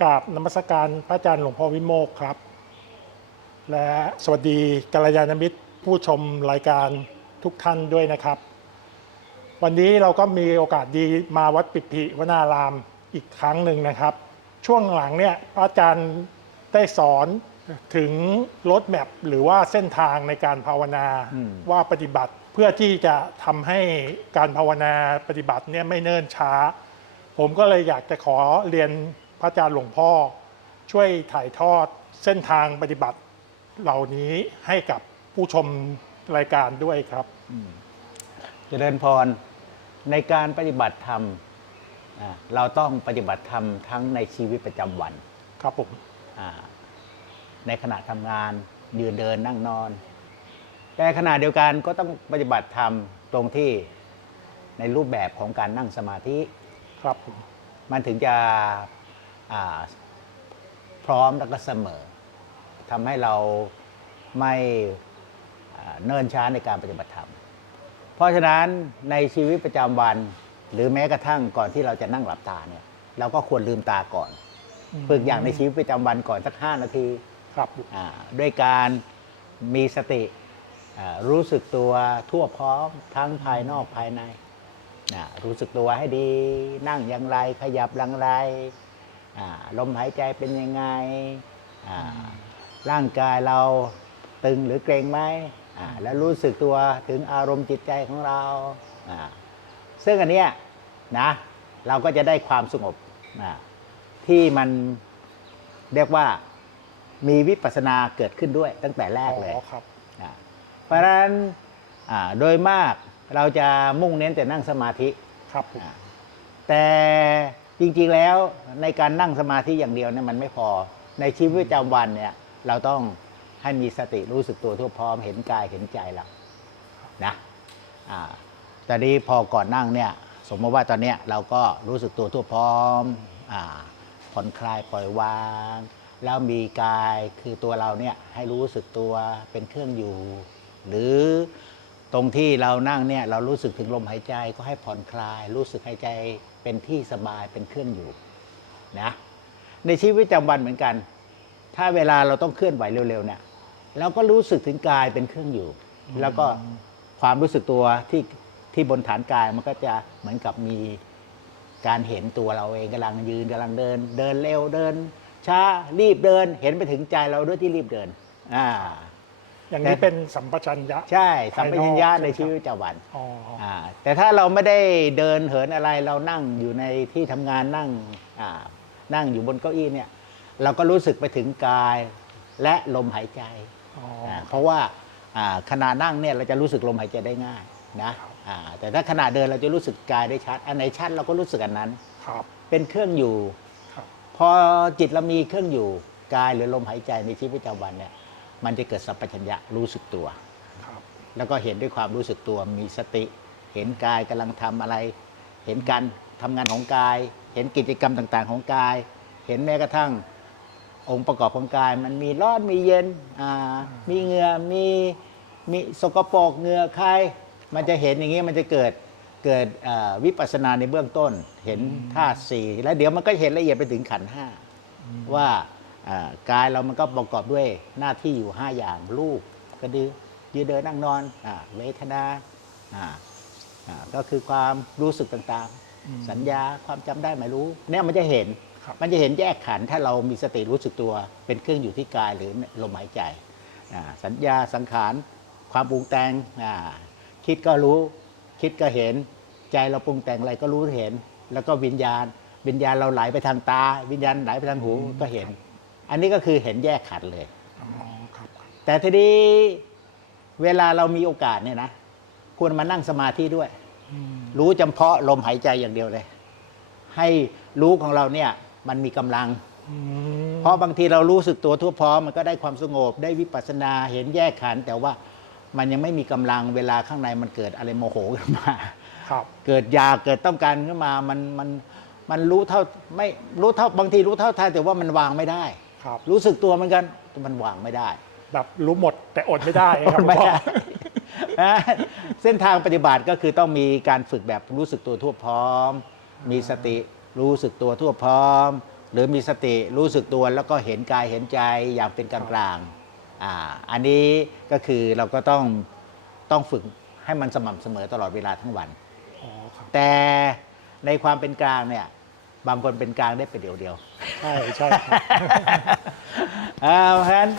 กราบนมัสการพระอาจารย์หลวงพ่อวิโมกข์ครับ และสวัสดีกัลยาณมิตรผู้ชมรายการทุกท่านด้วยนะครับ วันนี้เราก็มีโอกาสดีมาวัดปิติวนารามอีกครั้งหนึ่งนะครับ ช่วงหลังเนี่ยพระอาจารย์ได้สอนถึงรถแมพหรือว่าเส้นทางในการภาวนาอืมว่าปฏิบัติเพื่อที่จะทำให้การภาวนาปฏิบัติเนี่ยไม่เนิ่นช้า ผมก็เลยอยากจะขอเรียน พระอาจารย์หลวงพ่อ ช่วยถ่ายทอดเส้นทางปฏิบัติเหล่านี้ให้กับผู้ชมรายการด้วยครับเจริญพรในการปฏิบัติธรรมอ่าเราต้องปฏิบัติธรรมทั้งในชีวิตประจำวัน ครับผมอ่าในขณะทำงานยืนเดินนั่งนอน แต่ขณะเดียวกันก็ต้องปฏิบัติธรรมตรงที่ในรูปแบบของการนั่งสมาธิ ครับผมมันถึงจะอ่า พร้อมแล้วก็เสมอทำให้เราไม่อ่าเนิ่นช้าในการปฏิบัติธรรม เพราะฉะนั้นในชีวิตประจำวัน หรือแม้กระทั่งก่อนที่เราจะนั่งหลับตาเนี่ยเราก็ควรลืมตาก่อนฝึกอย่างในชีวิตประจำวันก่อนสักห้านาทีครับอ่าด้วยการมีสติอ่ารู้สึกตัวทั่วพร้อมทั้งภายนอกภายในนะรู้สึกตัวให้ดีนั่งอย่างไรขยับอย่างไรอ่า ลมหายใจเป็นยังไงอ่าร่างกายเราตึงหรือเกร็งไหมอ่าแล้วรู้สึกตัวถึงอารมณ์จิตใจของเราอ่าซึ่งอันเนี้ยนะเราก็จะได้ความสงบนะที่มันเรียกว่ามีวิปัสสนาเกิดขึ้นด้วยตั้งแต่แรกเลยอ๋อครับนะเพราะฉะนั้นอ่าโดยมากเราจะมุ่งเน้นแต่นั่งสมาธิ ครับผมอ่าแต่ จริงๆแล้วในการนั่งสมาธิอย่างเดียวเนี่ยมันไม่พอ ในชีวิตประจำวันเนี่ยเราต้องให้มีสติรู้สึกตัวทั่วพร้อมเห็นกายเห็นใจเรานะอ่าตอนนี้พอก่อนนั่งเนี่ยสมมติว่าตอนเนี้ยเราก็รู้สึกตัวทั่วพร้อมอาผ่อนคลายปล่อยวาง แล้วมีกายคือตัวเราเนี่ยให้รู้สึกตัวเป็นเครื่องอยู่ หรือ ตรงที่เรานั่งเนี่ยเรารู้สึกถึงลมหายใจก็ให้ผ่อนคลาย รู้สึกหายใจเป็นที่สบายเป็นเครื่องอยู่นะในชีวิตประจำวันเหมือนกัน ถ้าเวลาเราต้องเคลื่อนไหวเร็วๆเนี่ยเราก็รู้สึกถึงกายเป็นเครื่องอยู่ แล้วก็ความรู้สึกตัวที่ที่บนฐานกายมันก็จะเหมือนกับมีการเห็นตัวเราเองกำลังยืนกำลังเดิน เดินเร็วเดินช้ารีบเดิน เห็นไปถึงใจเราด้วยที่รีบเดินอ่า อย่างนี้แต่เป็นสัมปชัญญะ ใช่สัมปชัญญะภายนอกในชีวิตประจำวันอ๋ออ่าแต่ถ้าเราไม่ได้เดินเหินอะไรเรานั่งอยู่ในที่ทำงานนั่งอ่านั่งอยู่บนเก้าอี้เนี่ยเราก็รู้สึกไปถึงกายและลมหายใจอ๋ออ่าเพราะว่าอ่าขณะนั่งเนี่ยเราจะรู้สึกลมหายใจได้ง่ายนะอ่าแต่ถ้าขณะเดินเราจะรู้สึกกายได้ชัด อันไหนชัดเราก็รู้สึกอันนั้นครับเป็นเครื่องอยู่ครับพอจิตเรามีเครื่องอยู่กายหรือลมหายใจในชีวิตประจำวันเนี่ย มันจะเกิดสัมปชัญญะรู้สึกตัวครับแล้วก็เห็นด้วยความรู้สึกตัวมีสติ เห็นกายกำลังทำอะไร เห็นการทำงานของกาย เห็นกิจกรรมต่างๆ ของกาย เห็นแม้กระทั่งองค์ประกอบของกาย มันมีร้อนมีเย็นอ่ามีเหงื่อมีมีสกปรกเหงื่อใครมันจะเห็นอย่างนี้มันจะเกิดเกิดเอ่อวิปัสสนาในเบื้องต้น เห็นธาตุสี่แล้วเดี๋ยวมันก็เห็นละเอียดไปถึงขันธ์ห้าว่าอ่า กายเรามันก็ประกอบด้วยหน้าที่อยู่ 5 อย่างรูปกระดือยืนเดินนั่งนอนอาเวทนาอ่าอ่าก็คือความรู้สึกต่างอืมๆสัญญาความจำได้หมายรู้เนี่ยมันจะเห็นครับมันจะเห็นแยกขันธ์ถ้าเรามีสติรู้สึกตัว เป็นเครื่องอยู่ที่กายหรือลมหายใจอ่าสัญญาสังขารความปรุงแต่งอ่าคิดก็รู้คิดก็เห็นใจเราปรุงแต่งอะไรก็รู้เห็น แล้วก็วิญญาณ วิญญาณเราไหลไปทางตา วิญญาณไหลไปทางหูก็เห็น อันนี้ก็คือเห็นแยกขันธ์เลย อ๋อครับครับแต่ทีนี้เวลาเรามีโอกาสเนี่ยนะควรมานั่งสมาธิด้วย อืมรู้จำเพาะลมหายใจอย่างเดียวเลย ให้รู้ของเราเนี่ยมันมีกำลัง อืมเพราะบางทีเรารู้สึกตัวทั่วพร้อมมันก็ได้ความสงบได้วิปัสสนาเห็นแยกขันธ์แต่ว่ามันยังไม่มีกำลังเวลาข้างในมันเกิดอะไรโมโหขึ้นมา ครับเกิดอยากเกิดต้องการขึ้นมา มันมันมันรู้เท่าไม่รู้เท่าบางทีรู้เท่าทันแต่ว่ามันวางไม่ได้ ครับรู้สึกตัวเหมือนกันแต่มันวางไม่ได้ แบบรู้หมดแต่อดไม่ได้ครับไม่หลวงพ่อได้นะเส้นทางปฏิบัติก็คือต้องมีการฝึกแบบรู้สึกตัวทั่วพร้อม มีสติรู้สึกตัวทั่วพร้อม หรือมีสติรู้สึกตัวแล้วก็เห็นกายเห็นใจอย่างเป็นกลางๆอ่าอันนี้ก็คือเราก็ต้องต้องฝึกให้มันสม่ำเสมอตลอดเวลาทั้งวันอ๋อครับแต่ในความเป็นกลางเนี่ย บางคนเป็นกลางได้เป็นเดียวเดียวใช่ใช่ครับๆอ่าเพราะฉะนั้น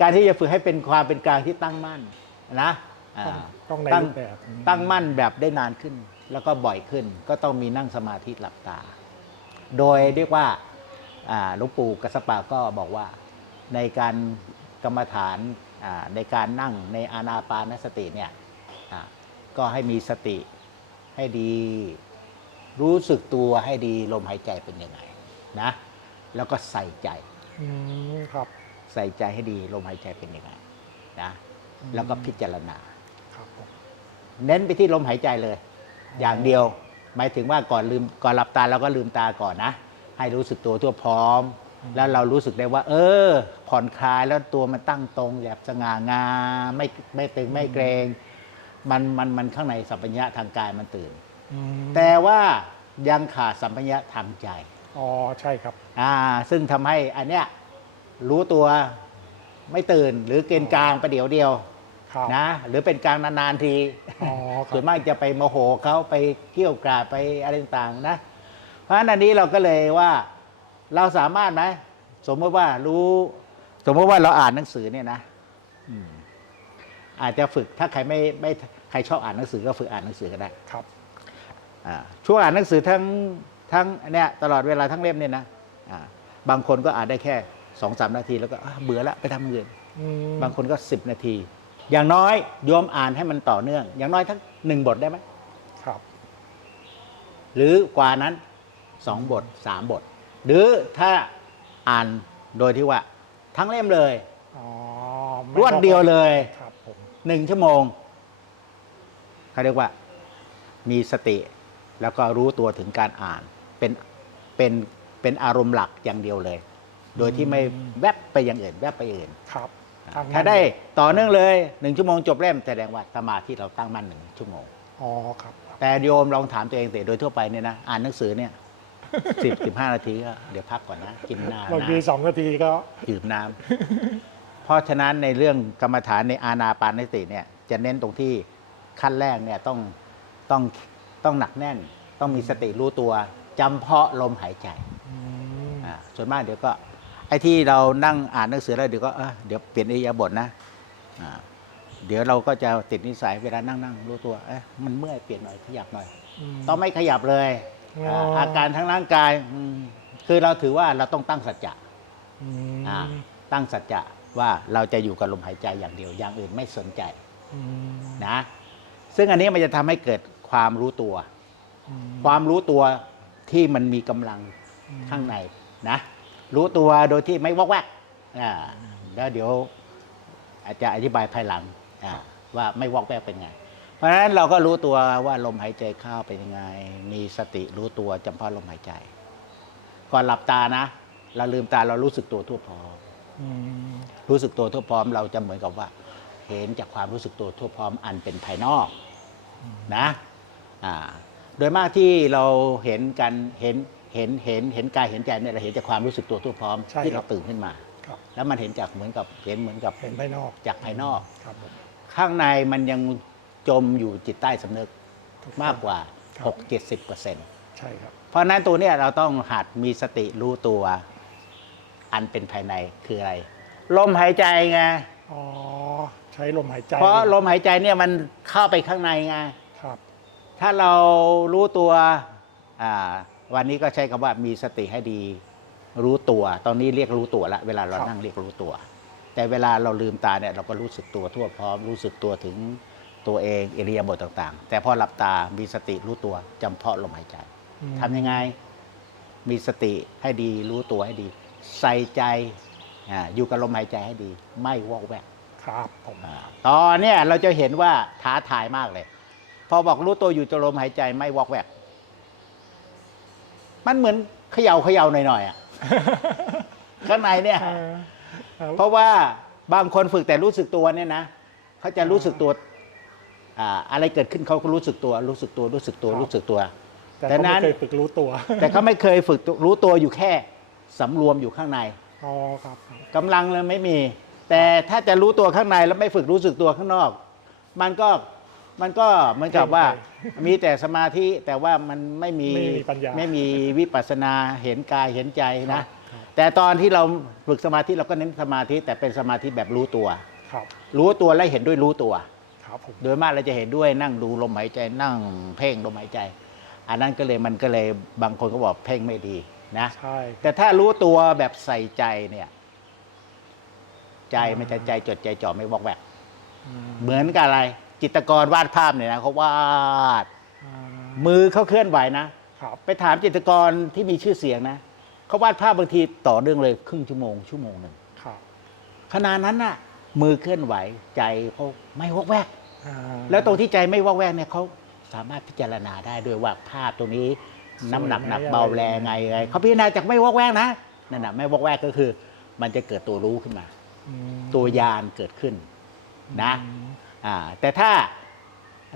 การที่จะฝึกให้เป็นความเป็นกลางที่ตั้งมั่นนะอ่าต้องในตั้งรูปแบบตั้งมั่นแบบได้นานขึ้น แล้วก็บ่อยขึ้น ก็ต้องมีนั่งสมาธิหลับตา โดยเรียกว่าอ่าหลวงปู่กัสสปะก็บอกว่าในการกรรมฐานอ่าในการนั่งในอานาปานสติเนี่ยอ่าก็ให้มีสติให้ดี รู้สึกตัวให้ดีลมหายใจเป็นยังไงนะ แล้วก็ใส่ใจอืมครับ ใส่ใจให้ดีลมหายใจเป็นยังไงนะแล้วก็พิจารณา ครับผม เน้นไปที่ลมหายใจเลย อย่างเดียว หมายถึงว่าก่อนลืมก่อนหลับตาเราก็ลืมตาก่อนนะ ให้รู้สึกตัวทั่วพร้อมแล้วเรารู้สึกได้ว่า เออ ผ่อนคลายแล้วตัวมันตั้งตรงแบบสง่างามไม่ไม่ตึงไม่เกรง มันมันมันข้างในสัมปัญญะทางกายมันตื่น อืมแต่ว่ายังขาดสัมปัญญะทางใจอ๋อใช่ครับ อ่าซึ่งทำให้อันเนี้ยรู้ตัวไม่ตื่นหรือเกณฑ์กลางประเดี๋ยวเดียวครับนะหรือเป็นกลางนานๆที อ๋อคส่รัวบ นมากจะไปโมโหเขาไปเกี่ยวกราดไปอะไรต่างๆนะ เพราะฉะนั้นอันนี้เราก็เลยว่าเราสามารถไหมสมมติว่ารู้ สมมติว่าเราอ่านหนังสือเนี่ยนะอืมอาจจะฝึกถ้าใครไม่ไม่ใครชอบอ่านหนังสือก็ฝึกอ่านหนังสือก็ได้ ครับอ่า ช่วงอ่านหนังสือทั้งทั้งเนี่ยตลอดเวลาทั้งเล่มเนี่ยนะอ่าบางคนก็อ่านได้แค่สองสามนาทีแล้วก็อะเบื่อละไปทำอย่างอื่นอืมบางคนก็สิบนาที อย่างน้อยโยมอ่านให้มันต่อเนื่อง อย่างน้อยทั้งหนึ่งบทได้ไหมครับ หรือกว่านั้นสองบทสามบท หรือถ้าอ่านโดยที่ว่า ทั้งเล่มเลยอ๋อไม่รวดเดียวเลยครับผมหนึ่งชั่วโมงเขาเรียกว่า มีสติ แล้วก็รู้ตัวถึงการอ่านเป็นเป็นเป็นอารมณ์หลักอย่างเดียวเลย โดยที่ไม่แวบไปอย่างอื่น แวบไปอย่างอื่นครับอ่าทงนั้นถ้าได้ต่อเนื่องเลยหนึ่งชั่วโมงจบเล่มแสดงว่าสมาธิเราตั้งมั่นหนึ่งชั่วโมงอ๋อครับครับ แต่โยมลองถามตัวเองแต่โดยทั่วไปเนี่ยนะอ่านหนังสือเนี่ยสิบสิบห้านาทีก็เดี๋ยวพักก่อนนะกินน้ำบางทีสองนาทีก็ดื่มน้ำเพราะฉะนั้นในเรื่องกรรมฐานในอาณาปานสติเนี่ย จะเน้นตรงที่ขั้นแรกเนี่ยต้องต้อง ต้องหนักแน่น ต้องมีสติรู้ตัวจำเพาะลมหายใจอืมอ่าส่วนมากเดี๋ยวก็ไอ้ที่เรานั่งอ่านหนังสือแล้วเดี๋ยวก็เออเดี๋ยวเปลี่ยนอิริยาบถนะอ่าเดี๋ยวเราก็จะติดนิสัยเวลานั่งนั่งรู้ตัวเอ๊ะมันเมื่อยเปลี่ยนหน่อยขยับหน่อยมต้องไม่ขยับเลยอ๋ออ่าอาการทั้งร่างกายอืมคือเราถือว่าเราต้องตั้งสัจจะอืมอ่าตั้งสัจจะว่าเราจะอยู่กับลมหายใจอย่างเดียวอย่างอื่นไม่สนใจอืมนะ ซึ่งอันนี้มันจะทำให้เกิด ความรู้ตัวอืมความรู้ตัวที่มันมีกำลังอืมข้างในนะ รู้ตัวโดยที่ไม่วอกแวกอ่าแล้วเดี๋ยวอาจจะอธิบายภายหลังอ่าว่าไม่วอกแวกเป็นไง เพราะฉะนั้นเราก็รู้ตัวว่าลมหายใจเข้าเป็นยังไง มีสติรู้ตัวจำเพาะลมหายใจ ก่อนหลับตานะเราลืมตาเรารู้สึกตัวทั่วพร้อมอืมรู้สึกตัวทั่วพร้อมเราจะเหมือนกับว่า เห็นจากความรู้สึกตัวทั่วพร้อมอันเป็นภายนอกนะอ่า โดยมากที่เราเห็นกันเห็นเห็นเห็นเห็นกายเห็นใจเนี่ยเราเห็นจากความรู้สึกตัวทั่วพร้อมใช่ที่ครัเราบตื่นขึ้นมา ครับ แล้วมันเห็นจากเหมือนกับเห็นเหมือนกับเห็นภายนอกจากภายนอก ครับผม ข้างในมันยังจมอยู่จิตใต้สำนึกถูต้องมากกว่า ครับ 6 70เปอร์เซ็นต์ใช่ครับ เพราะฉะนั้นตัวเนี้ยเราต้องหัดมีสติรู้ตัวอันเป็นภายในคืออะไร ลมหายใจไง อ๋อ ใช้ลมหายใจเพราะลมหายใจเนี่ยมันเข้าไปข้างในไงครับ ถ้าเรารู้ตัวอ่าวันนี้ก็ใช้คำว่ามีสติให้ดี รู้ตัว ตอนนี้เรียกรู้ตัวละเวลาเรานั่งเรียกรู้ตัว แต่เวลาเราลืมตาเนี่ยเราก็รู้สึกตัวทั่วพร้อมรู้สึกตัวถึงตัวเองอิริยาบถต่างๆ แต่พอหลับตามีสติรู้ตัวจำเพาะลมหายใจอืมทำยังไงมีสติให้ดีรู้ตัวให้ดี ใส่ใจอาอยู่กับลมหายใจให้ดี ไม่วอกแวกครับผมอ่าตอนเนี้ยเราจะเห็นว่าท้าทายมากเลย พอบอกรู้ตัวอยู่กับลมหายใจไม่วอกแวก มันเหมือนเขย่าเขย่าหน่อยๆอะข้างในเนี่ยเออเอาเพราะว่าบางคนฝึกแต่รู้สึกตัวเนี่ยนะเขาจะรู้สึกตัวอ่าอะไรเกิดขึ้นเขาก็รู้สึกตัว รู้สึกตัวรู้สึกตัวรู้สึกตัว แต่แต่ก็นั้ไม่นเคยฝึกรู้ตัว แต่เขาไม่เคยฝึกรู้ตัวอยู่แค่สำรวมอยู่ข้างในอ๋อครับครับกำลังเลยไม่มี แต่ถ้าจะรู้ตัวข้างในแล้วไม่ฝึกรู้สึกตัวข้างนอก มันก็ มันก็เหมือนกับว่ามีแต่สมาธิแต่ว่ามันไม่มีไม่มีปัญญาไม่มีวิปัสสนาเห็นกายเห็นใจนะครับแต่ตอนที่เราฝึกสมาธิเราก็เน้นสมาธิแต่เป็นสมาธิแบบรู้ตัว ครับ รู้ตัวและเห็นด้วยรู้ตัว ครับผมโดยมากเราจะเห็นด้วยนั่งดูลมหายใจนั่งเพ่งลมหายใจ อันนั้นก็เลยมันก็เลยบางคนก็บอกเพ่งไม่ดีนะใช่แต่ถ้ารู้ตัวแบบใส่ใจเนี่ย ใจมันจะใจจดใจจ่อไม่วอกแวกอืมเหมือนกับอะไร จิตรกรวาดภาพเนี่ยนะเขาวาดอ่ามือเขาเคลื่อนไหวนะครับ ไปถามจิตรกรที่มีชื่อเสียงนะเขาวาดภาพบางทีต่อเนื่องเลยครึ่งชั่วโมงชั่วโมงหนึ่งครับขณะนั้นน่ะ มือเคลื่อนไหวใจเขาไม่วอกแวก อ่าแล้วตรงที่ใจไม่วอกแวกเนี่ยเขาสามารถพิจารณาได้ด้วยว่าภาพตรงนี้น้ำหนักหนักเบาแรงไงไงเขาพิจารณาจากไม่วอกแวกนะนั่นน่ะไม่วอกแวกก็คือ มันจะเกิดตัวรู้ขึ้นมา อืม ตัวยานเกิดขึ้นนะ อืมอ่า แต่ถ้า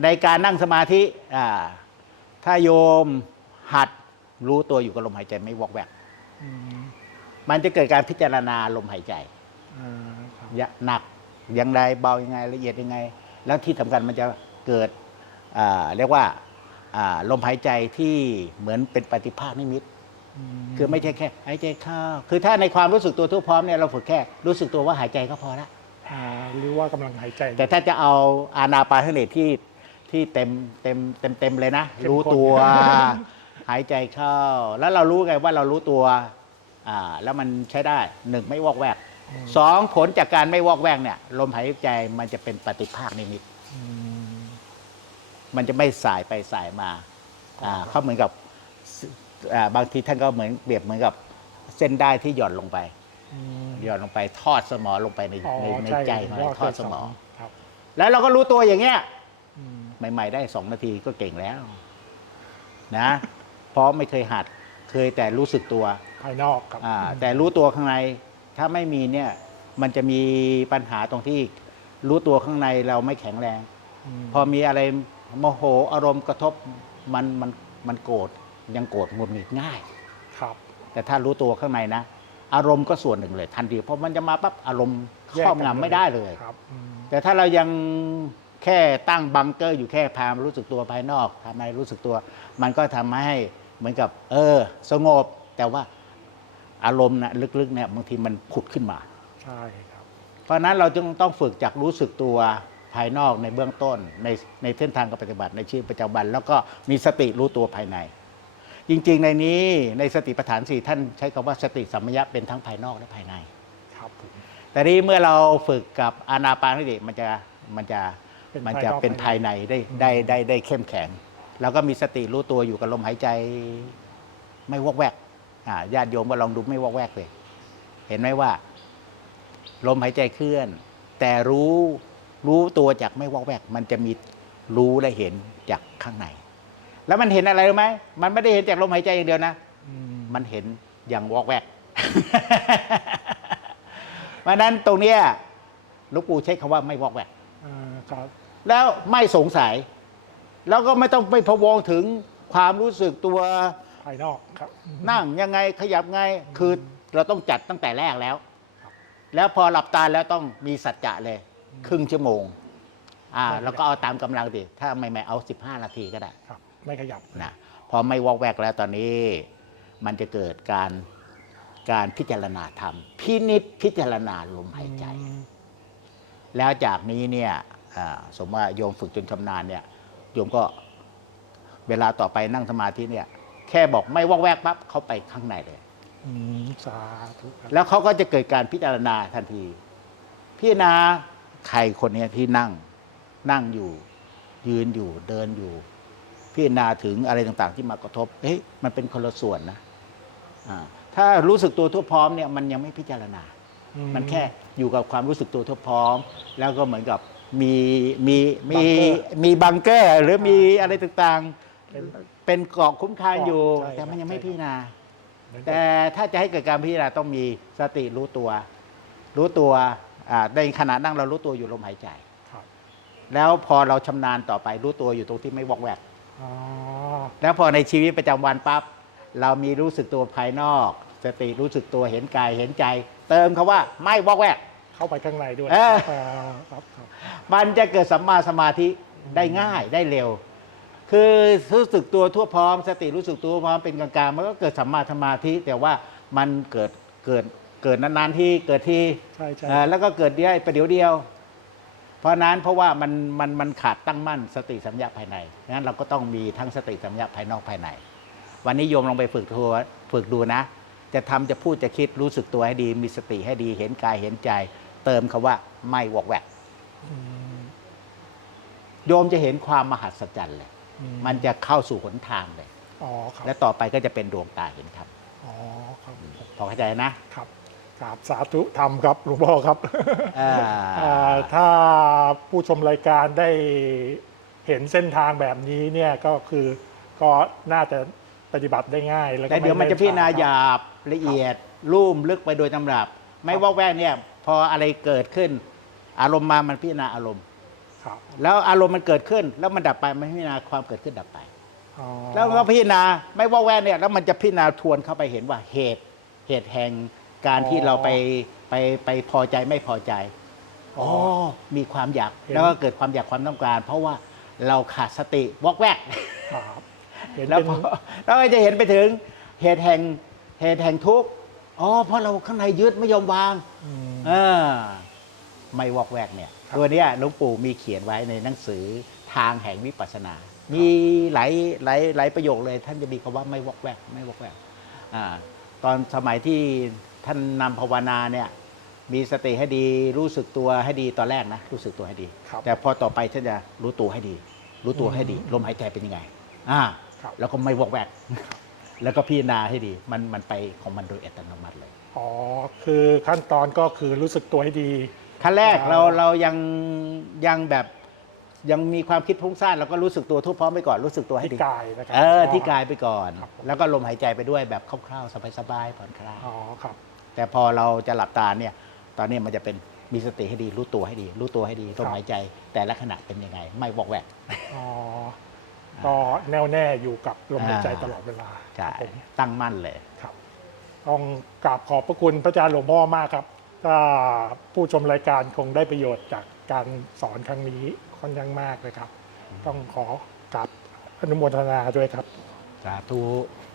ในการนั่งสมาธิอ่าถ้าโยมหัดรู้ตัวอยู่กับลมหายใจไม่วอกแวกอืมมันจะเกิดการพิจารณาลมหายใจอ่าครับยะหนักอย่างไรเบายังไงละเอียดยังไง แล้วที่สำคัญมันจะเกิดอ่าเรียกว่าอ่าลมหายใจที่เหมือนเป็นปฏิภาคนิมิตมคือไม่ใช่แค่หายใจเข้าคือถ้าในความรู้สึกตัวทั่วพร้อมเนี่ยเราฝึกแค่รู้สึกตัวว่าหายใจก็พอละอ่า หรือว่ากำลังหายใจ แต่ถ้าจะเอาอานาปานสติที่ที่เต็มเต็มเต็มเต็มเลยนะเข้มข้นรู้ตัวหายใจเข้า แล้วเรารู้ไงว่าเรารู้ตัวอ่าแล้วมันใช้ได้หนึ่งไม่วอกแวกมสองผลจากการไม่วอกแวกเนี่ย ลมหายใจมันจะเป็นปฏิภาคนิมิตอืมมันจะไม่สายไปสายมาอ่าครับเขาเหมือนกับสอ่าบางทีท่านก็เหมือนเปรียบเหมือนกับเส้นได้ที่หย่อนลงไปอืมห ย่อนลงไปทอดสมอลงไปในอ๋อในในช่ใจของเราว่าทอดสมอครับแล้วเราก็รู้ตัวอย่างเงี้ยอืมใหม่ ๆ ได้สองนาทีก็เก่งแล้ว นะเพราะไม่เคยหัดเคยแต่รู้สึกตัวภายนอกครับอ่าแต่รู้ตัวข้างในถ้าไม่มีเนี่ย มันจะมีปัญหาตรงที่ รู้ตัวข้างในเราไม่แข็งแรงมพอมีอะไรโมโหอารมณ์กระทบมันมันมันโกรธยังโกรธหงุดหงิดง่าย ครับ แต่ถ้ารู้ตัวข้างในนะ อารมณ์ก็ส่วนหนึ่งเลยทันทีเพราะมันจะมาปั๊บอารมณ์แยกครอบกันงำไม่ได้เลย ครับอืมแต่ถ้าเรายังแค่ตั้งบังเกอร์อยู่แค่พามรู้สึกตัวภายนอกทำให้รู้สึกตัว มันก็ทำให้เหมือนกับ เออ สงบ แต่ว่าอารมณ์นะลึกๆเนี่ยบางทีมันผุดขึ้นมา ใช่ครับ เพราะฉะนั้นเราจึงต้องฝึกจากรู้สึกตัวภายนอกในเบื้องต้นในในเส้นทางการปฏิบัติในชีวิตประจำวัน แล้วก็มีสติรู้ตัวภายใน จริงๆ ในนี้ในสติปัฏฐานสี่ท่านใช้คำว่าสติสัมปชัญญะเป็นทั้งภายนอกและภายในครับผมแต่นี้เมื่อเราฝึกกับอานาปานสติมันจะมันจะเป็นมันภายจะนอกเป็นภายภายในในได้ได้ได้ได้เข้มแข็งแล้วก็มีสติรู้ตัวอยู่กับลมหายใจไม่วอกแวกอ่าญาติโยมก็ลองดูไม่วอกแวกเลย เห็นไหมว่า ลมหายใจเคลื่อน แต่รู้รู้ตัวจากไม่วอกแวก มันจะมีรู้และเห็นจากข้างใน แล้วมันเห็นอะไรรู้ไหมมันไม่ได้เห็นจากลมหายใจอย่างเดียวนะอืมมันเห็นอย่างวอกแวกเพราะฉะนั้นตรงเนี้ยหลูกปู่ใช้คำว่าไม่วอกแวกอ่าครับแล้วไม่สงสัย แล้วก็ไม่ต้องไปพะวงถึงความรู้สึกตัวภายนอกครับ นั่งยังไงขยับไงคือเราต้องจัดตั้งแต่แรกแล้ว แล้วพอหลับตาแล้วต้องมีสัจจะเลย ครึ่งชั่วโมง อ่า แล้วก็เอาตามกำลังดิถ้าไม่ไม่เอา 15 นาทีก็ได้ครับ ไม่ขยับนะพอไม่วอกแวกแล้วตอนนี้ มันจะเกิดการการพิจารณาธรรม พินิจพิจารณาลมหายใจอืมแล้วจากนี้เนี่ยอ่าสมมติว่าโยมฝึกจนชำนาญเนี่ยโยมก็เวลาต่อไปนั่งสมาธิเนี่ย แค่บอกไม่วอกแวกปั๊บเขาไปข้างในเลยอืมสาธุครับแล้วเขาก็จะเกิดการพิจารณาทันที พิจารณาใครคนเนี้ยที่นั่งนั่งอยู่ ยืนอยู่เดินอยู่ พิจารณาถึงอะไรต่างๆ ที่มากระทบเอ๊ะมันเป็นคนละส่วนนะอ่าถ้ารู้สึกตัวทั่วพร้อมเนี่ยมันยังไม่พิจารณาอืมันแค่อยู่กับความรู้สึกตัวทั่วพร้อม แล้วก็เหมือนกับมีมีมีบังเกอร์มีบังเกอร์หรือมีอะไรต่างเป็นๆเป็นเกราะคุ้มคานอยู่ใช่แต่มันยังไม่ใช่พิจารณาเหมือนกับแต่ถ้าจะให้เกิดการพิจารณาต้องมีสติรู้ตัว รู้ตัวอ่าในขณะนั่งเรารู้ตัวอยู่ลมหายใจครับแล้วพอเราชำนาญต่อไปรู้ตัวอยู่ตรงที่ไม่วอกแวกอ๋อ แล้วพอในชีวิตประจำวันปั๊บเรามีรู้สึกตัวภายนอก สติรู้สึกตัวเห็นกายเห็นใจ เติมคาว่าไม่วอกแวกเข้าไปข้างในด้วยเอออ่าครับครับมันจะเกิดสัมมาสมาธิได้ง่ายได้เร็ว คือรู้สึกตัวทั่วพร้อม สติรู้สึกตัวพร้อมเป็นกลางๆมันก็เกิดสัมมาสมาธิแต่ว่ามันเกิดเกิดเกิดนานๆที่เกิดที่ใช่ใช่เอ่อแล้วก็เกิดได้ประเดี๋ยวเดียวเพ ราะนั้นเพราะว่ามันมันมันขาดตั้งมั่นสติสัมยาภายในงั้นเราก็ต้องมีทั้งสติสัมยาภายนอกภายใน วันนี้โยมลองไปฝึกทัวฝึกดูนะ จะทำจะพูดจะคิดรู้สึกตัวให้ดี มีสติให้ดีเห็นกายเห็นใจ เติมคาว่าไม่วอกแวกอืมโยมจะเห็นความมหัศจรรย์เลยอืมันจะเข้าสู่หนทางเลยอ๋อครับและต่อไปก็จะเป็นดวงตาเห็นธรรมอ๋อครับพอเข้าใจนะครับ กราบสาธุธรรมครับหลวงพ่อครับอ่าอ่าถ้าผู้ชมรายการได้เห็นเส้นทางแบบนี้เนี่ยก็คือก็น่าจะปฏิบัติได้ง่าย แล้วก็แต่เดี๋ยวมันจะพิจารณาหยาบละเอียดลุ่มลึกไปโดยตำรับ ไม่วอกแวกเนี่ยพออะไรเกิดขึ้น อารมณ์มามันพิจารณาอารมณ์ ครับแล้วอารมณ์มันเกิดขึ้น แล้วมันดับไปมันพิจารณาความเกิดขึ้นดับไป อ๋อแล้วก็พิจารณาไม่วอกแวกเนี่ยแล้วมันจะพิจารณาทวนเข้าไปเห็นว่าเหตุเหตุแห่ง การที่เราไปไปไปพอใจไม่พอใจอ๋อมีความอยากแล้วก็เกิดความอยากความต้องการ เพราะว่าเราขาดสติวอกแวก ครับเห็นแล้วเป็นพอแล้วก็จะเห็นไปถึงเหตุแห่งเหตุแห่งทุกข์อ๋อเพราะเราข้างในยึดไม่ยอมวางอืม เออไม่วอกแวกเนี่ย ครับ ตัวเนี้ยหลวงปู่มีเขียนไว้ในหนังสือทางแห่งวิปัสสนา มีหลายหลายหลายประโยคเลย ท่านจะมีคำว่าไม่วอกแวกไม่วอกแวกอ่าตอนสมัยที่ ท่านนำภาวนาเนี่ยมีสติให้ดีรู้สึกตัวให้ดีตอนแรกนะรู้สึกตัวให้ดี ครับแต่พอต่อไปท่านจะรู้ตัวให้ดี รู้ตัวให้ดีอืมลมหายใจเป็นยังไงอ่าครับ แล้วก็ไม่วอกแวก แล้วก็พิจารณาให้ดี มันมันไปของมันโดยอัตโนมัติเลย อ๋อ คือขั้นตอนก็คือรู้สึกตัวให้ดี ขั้นแรกครับเราเรายังยังแบบยังมีความคิดพุ่งซ่านเราก็รู้สึกตัวทั่วพร้อมไปก่อนรู้สึกตัวให้ที่ดีกายนะครัเออที่กายไปก่อน ครับผม แล้วก็ลมหายใจไปด้วยแบบคร่าวๆสบายๆผ่อนคลาย อ๋อครับ แต่พอเราจะหลับตาเนี่ยตอนนี้มันจะเป็นมีสติให้ดีรู้ตัวให้ดี รู้ตัวให้ดีลมหายใจ แต่ละขณะเป็นยังไง ไม่วอกแวกอ๋อก็แน่วแน่อยู่กับลมหายใจอ่าตลอดเวลาใช่ครับผมตั้งมั่นเลยครับ ต้องกราบขอบพระคุณพระอาจารย์หลวงพ่อมากครับถ้าผู้ชมรายการคงได้ประโยชน์จากการสอนครั้งนี้ค่อนข้างมากเลยครับ ต้องขอกราบอนุโมทนาด้วยครับสาธุค